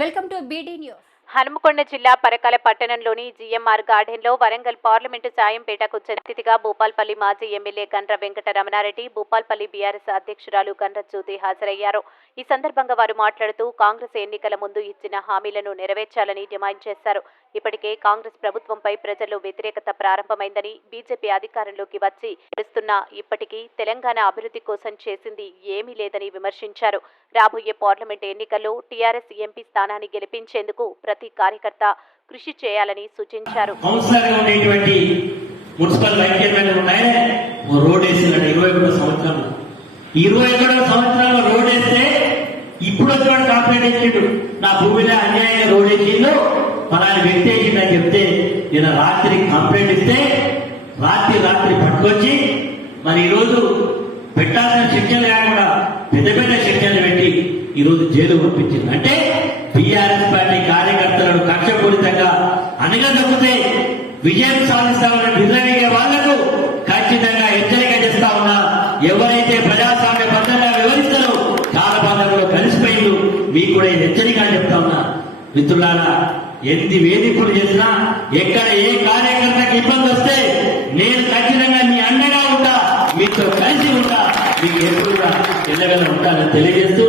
Welcome to BD news. Hanamkonda జిల్లా పరకాల పట్టణంలోని GMR గార్డెన్లో వరంగల్ పార్లమెంటు సాయంపేటకు అతిథిగా భూపాల్పల్లి మాజీ ఎమ్మెల్యే గండ్ర వెంకట రమణారెడ్డి, భూపాల్పల్లి బీఆర్ఎస్ అధ్యక్షురాలు గండ్ర జ్యోతి హాజరయ్యారు. ఈ సందర్భంగా వారు మాట్లాడుతూ కాంగ్రెస్ ఎన్నికల ముందు ఇచ్చిన హామీలను నెరవేర్చాలని డిమాండ్ చేశారు. ఇప్పటికే కాంగ్రెస్ ప్రభుత్వంపై ప్రజల్లో వ్యతిరేకత ప్రారంభమైందని, బీజేపీ అధికారంలోకి వచ్చి నడుస్తున్నా ఇప్పటికీ తెలంగాణ అభివృద్ధి కోసం చేసింది ఏమీ లేదని విమర్శించారు. రాబోయే పార్లమెంట్ ఎన్నికల్లో టీఆర్ఎస్ ఎంపీ స్థానాన్ని గెలిపించేందుకు ప్రతి కార్యకర్త కృషి చేయాలని సూచించారు. ఇప్పుడు వచ్చాడు కంప్లైంట్ ఇచ్చిండు, నా భూమిలో అన్యాయంగా రోడ్ వేసిండు, పలాని వ్యక్తి వేసిండని చెప్తే నేను రాత్రి కంప్లైంట్ ఇస్తే రాత్రి పట్టుకొచ్చి మరి ఈరోజు పెట్టాల్సిన శిక్షలు కాకుండా పెద్ద పెద్ద శిక్షలు పెట్టి ఈరోజు జైలు పంపించింది. అంటే టీఆర్ఎస్ పార్టీ కార్యకర్తలను కక్షపూరితంగా అనగదొక్కితే విజయం సాధిస్తామని విజయగే వాళ్లకు ఖచ్చితంగా హెచ్చరిక చేస్తా ఉన్నా. ఎవరైతే ప్రజాస్వామ్య బద్దంగా వివరిస్తారో కాలపాలనలో కలిసిపోయిండు, మీకు కూడా హెచ్చరిక చెప్తా ఉన్నా. మిత్రులారా, ఎన్ని వేధింపులు చేసినా, ఎక్కడ ఏ కార్యకర్తకి ఇబ్బంది వస్తే నేను ఖచ్చితంగా మీ అండగా ఉంటా, మీతో కలిసి ఉంటా, మీకు ఎప్పుడు కూడా ఎల్లగల ఉంటానని తెలియజేస్తూ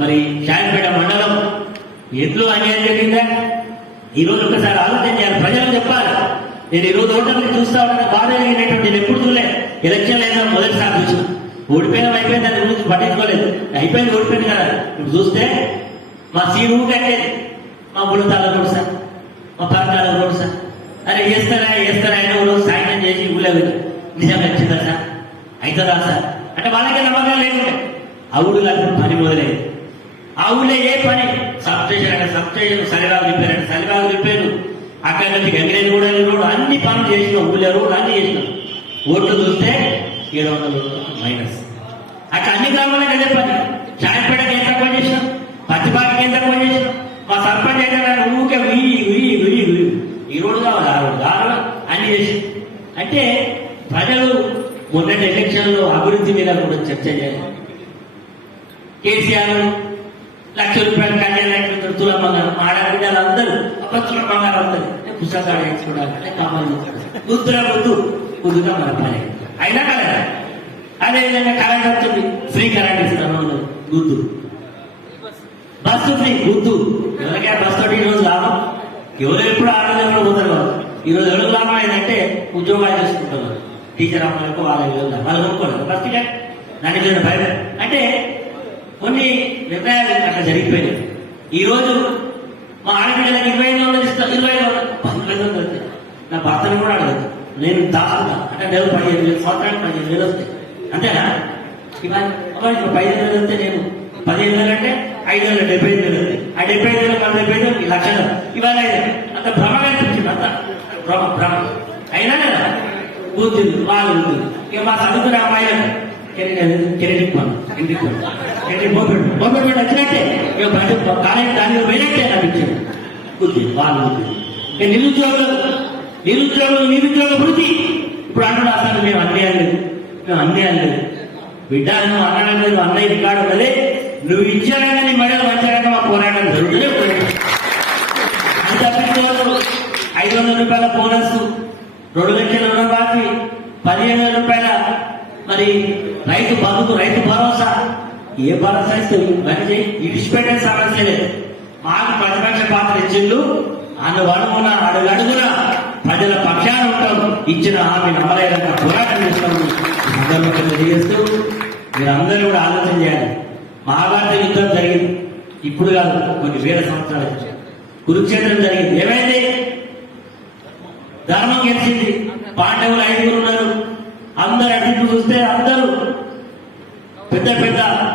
మరి శాంతిపేట మండలం ఎందులో అన్యాయం జరిగిందా ఈరోజు ఒకసారి ఆలోచన చేయాలి, ప్రజలు చెప్పాలి. నేను ఈరోజు ఓటర్ని చూస్తా ఉన్నా, బాధ జరిగినటువంటి నేను ఎప్పుడు చూడలే. ఎలక్షన్ లేదా మొదటిసారి చూసి ఓడిపోయినా అయిపోయింది, దాని గురించి పట్టించుకోలేదు. అయిపోయింది, ఓడిపోయింది కదా. ఇప్పుడు చూస్తే మా సీను కట్టేది, మా బుడతాల రోడ్ సార్, మా పరకాల రోడ్ సార్, అరే వేస్తారా అయినా రోజు సాయంత్రం చేసి ఊళ్ళో నిజంగా వచ్చిందా సార్, అవుతుందా సార్ అంటే వాళ్ళకే నమ్మకం లేకుంటే అవుడు కాదు పని మొదలైంది. ఆ ఊళ్ళో ఏ పని సబ్స్టేషన్ సలిబాగు రిపేరు సలిబాగు రిపేరు, అక్కడి నుంచి గంగిరేని కూడా రోడ్డు అన్ని పనులు చేసినాం, ఊళ్ళో రోడ్డు అన్ని చేసినాం. ఓట్లు చూస్తే 700 మైనస్. అక్కడ అన్ని గ్రామాలకు అదే పని. చాయపేటకి ఎంత తక్కువ చేసినాం, పత్తిపాటికి ఎంత తక్కువ చేసినాం. మా సర్పంచ్ అయితే ఊకే ఈ రోడ్డు కావాలి, ఆ రోడ్డు అన్ని చేసి. అంటే ప్రజలు మొన్నటి ఎలక్షన్ లో అభివృద్ధి మీద కూడా చర్చ చేయాలి. కేసీఆర్ ₹1,00,000 కళ్యాణ తులం బంగారం, ఆడబిడ్డలు అందరూ ఒక తులం బంగారం అవుతుంది. పుస్తకాలు వేసుకోవడానికి కావాలి, ముద్దుగా మన పని అయినా కదా. అదేవిధంగా కరెంట్ వస్తుంది, ఫ్రీ కరెంట్ ఇస్తాను గుద్దు, బస్సు ఫ్రీ గుద్దు. ఎవరికైనా బస్ తోటి ఈరోజు లాభం, ఎవరు ఎప్పుడు ఆరోగ్యంలో పోతారు. ఈరోజు ఎవరికి లాభం అయిందంటే ఉద్యోగాలు చేసుకుంటున్నారు, టీచర్ అమ్మలకు వాళ్ళ వాళ్ళు కొనుక్కోలేదు బస్ టికెట్, దాని మీద భయం. అంటే కొన్ని నిర్ణయాలు అట్లా జరిగిపోయినాయి. ఈ రోజు మా ఆడపిల్లలకు 25,000 ఇస్తాం, 25,000 నా భర్తను కూడా అడగదు, నేను దాచుకుంటా అంటే నెల 15,000 సంవత్సరానికి 15,000 వస్తాయి అంతేనా. ఇవాళ 15,000 వస్తే నేను 15,000 అంటే 5,000 వస్తాయి. ఆ 75,000 75,000 లక్షలు ఇవాళ అంత భ్రమ కనిపించింది, అంత భ్రమ అయినా కదా కూర్చుంది వాళ్ళు ఉంటుంది. ఇక మా చదువుకునే అమ్మాయిలకు కెరీర్ వచ్చినట్టే ఇక కాలేజీ దానిలో పోయినట్టే అనిపించింది కూర్చుంది వాళ్ళు ఉంటుంది. ఇక నిరుద్యోగ వృత్తి ఇప్పుడు అంటున్నా, మేము అన్యాయం లేదు బిడ్డ, నువ్వు అన్నడం లేదు, అన్నయ్య రికార్డు ఉన్నదే, నువ్వు ఇచ్చాడని నీ మడలు మంచిగా మా పోరాటం జరుగుతూనే పోయింది. అంత ₹500 బోనస్, 2 లక్షల రుణమాఫీ, ₹15,000 మరి రైతు బంధుకు రైతు భరోసా. ఏ భరోసా ఇస్తే పని ఇడిచిపెట్టే సమస్య లేదు. మాకు ప్రతిపక్ష పాత్ర ఇచ్చిండు, అనువనుగున అడుగడుగున ప్రజల పక్షాన ఉంటాం, ఇచ్చిన హామీని అమలయ్యేంత పోరాటం చేస్తాము. సందర్భంగా తెలియజేస్తూ మీరందరూ కూడా ఆలోచన చేయాలి. మహాభారత యుద్ధం జరిగింది, ఇప్పుడు కాదు కొన్ని వేల సంవత్సరాల కురుక్షేత్రం జరిగింది. ఏమైంది? ధర్మం గెలిచింది. పాండవులు 5 ఉన్నారు. అందరు అడిగి చూస్తే అందరూ పెద్ద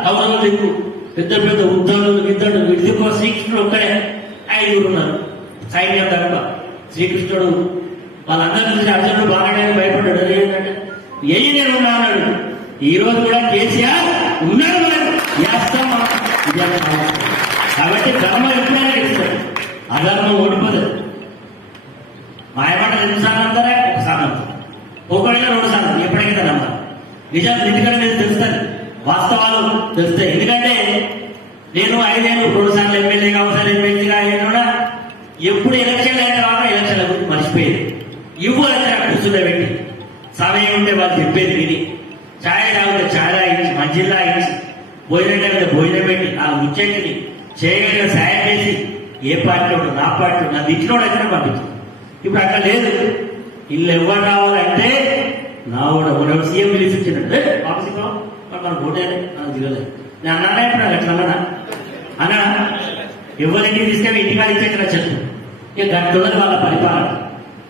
కౌరవులు దిక్కు, పెద్ద ఉద్యోగులు ఇద్దరు, విడిదికో శ్రీకృష్ణుడు ఒక్కడే 5 ఉన్నారు సైన్యం తప్ప. శ్రీకృష్ణుడు వాళ్ళందరూ చూసి అర్జునుడు బాగానే భయపడ్డాడు. ఏంటంటే నేను ఉన్నా అన్నాడు. ఈ రోజు కూడా కేసీఆర్ ఉన్నాడు, మనం చేస్తాం. కాబట్టి ధర్మం ఎప్పుడైనా గెలుస్తాడు, అధర్మం ఓడిపోదు. మాయమాట 2 సార్లు అంటారా, 1 సార్లు అంటారు, ఒకటిగా 2 సార్లు ఎప్పటికైతే నమ్మాలి. నిజాలు ఎందుకంటే తెలుస్తుంది, వాస్తవాలు తెలుస్తాయి. ఎందుకంటే నేను 5 ఏళ్ళు 2 సార్లు ఎమ్మెల్యేగా, ఒకసారి ఎమ్మెల్యేగా, మంచిలా ఇచ్చి భోజనం మీద భోజనం పెట్టి ఆ ముచ్చటిని చేయగలిగిన సాయం చేసి ఏ పార్టీ ఉండదు నా పార్టీ నా ఇంట్లో అయితే పంపించింది. ఇప్పుడు అక్కడ లేదు. ఇల్లు ఎవరు రావాలంటే నా కూడా సీఎం పిలిపించినట్టు వాపసి మనకు ఓటే నాకు దిగలేదు. నేను అన్నానే ఇప్పుడు అట్లా అన్నా అన్నా ఎవరింటికి తీసుకెళ్ళి ఇంటికాడ ఇచ్చేక్కడ చెప్పు. ఇక గట్లున్నది వాళ్ళ పరిపాలన.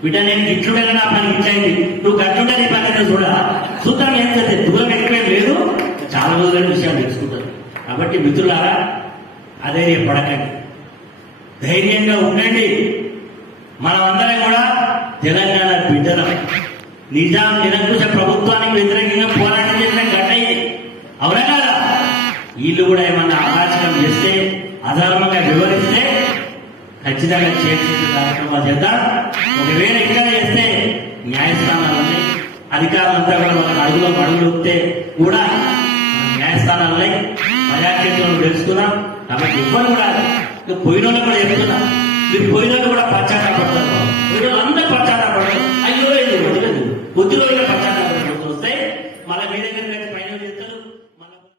బిడ్డ నేను ఇట్లుండే నా పని ఇచ్చేయండి, నువ్వు గట్లుంటే నీ పని చూద్దాం ఏం చేస్తే దూరం ఎక్కువేం లేదు, చాలా రోజులైన విషయాలు తెలుసుకుంటారు. కాబట్టి మిత్రులారా అదే పడకండి, ధైర్యంగా ఉండండి. మనమందరం కూడా తెలంగాణ బిడ్డలం. నిజాం నిరంకుశ ప్రభుత్వానికి వ్యతిరేకంగా పోరాటం చేసిన గడ్డ ఇది, అవునా కదా? వీళ్ళు కూడా ఏమన్నా అరాచకం చేస్తే అధర్మంగా వివరిస్తే ఖచ్చితంగా చేర్చే కార్యక్రమాలు చేద్దాం. ఒకవేళ ఇక్కడ చేస్తే న్యాయస్థానాలు ఉన్నాయి, అధికారులంతా కూడా వాళ్ళకి అడుగులు వస్తే కూడా న్యాయస్థానాలు ఉన్నాయి, ప్రజాక్షేత్రంలో తెలుసుకున్నాం. కాబట్టి ఎవ్వరు కూడా పోయిన వాళ్ళు కూడా చెప్తున్నా, మీరు పోయిన వాళ్ళు కూడా పశ్చాత్తాపడతారు. పోయిన